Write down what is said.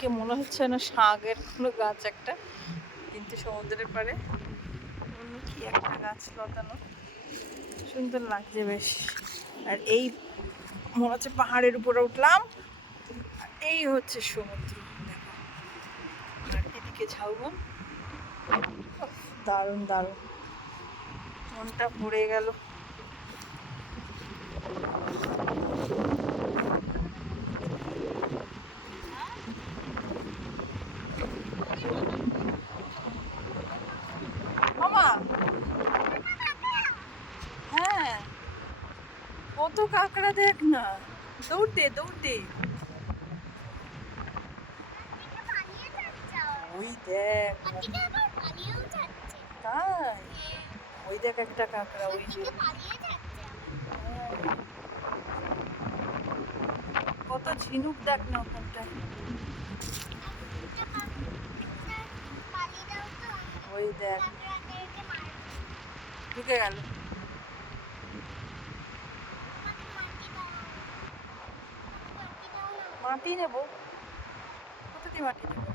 দেখে মনে হচ্ছে না শাকের কোনো গাছ একটা, কিন্তু সমুদ্রের পাড়ে অন্য কি একটা গাছ লতানো, সুন্দর লাগছে বেশ। আর এই মনে হচ্ছে পাহাড়ের উপরে উঠলাম, আর এই হচ্ছে সমুদ্র দেখো, আর এদিকে ঝাউবন। দারুণ দারুণ, মনটা ভরে গেল। মামা, হ্যাঁ কত কাঁকড়া দেখ না, দৌড় দে দৌড় দে। ওই দেখ, তাই ওই দেখ একটা কাঁকড়া, ওই যে হ্যাঁ, কত ঝিনুক দেখ না ওখানটায়। ওই দেখ, ঢুকে গেল। মাটি নেবো, কোথা দিয়ে মাটি নেবো?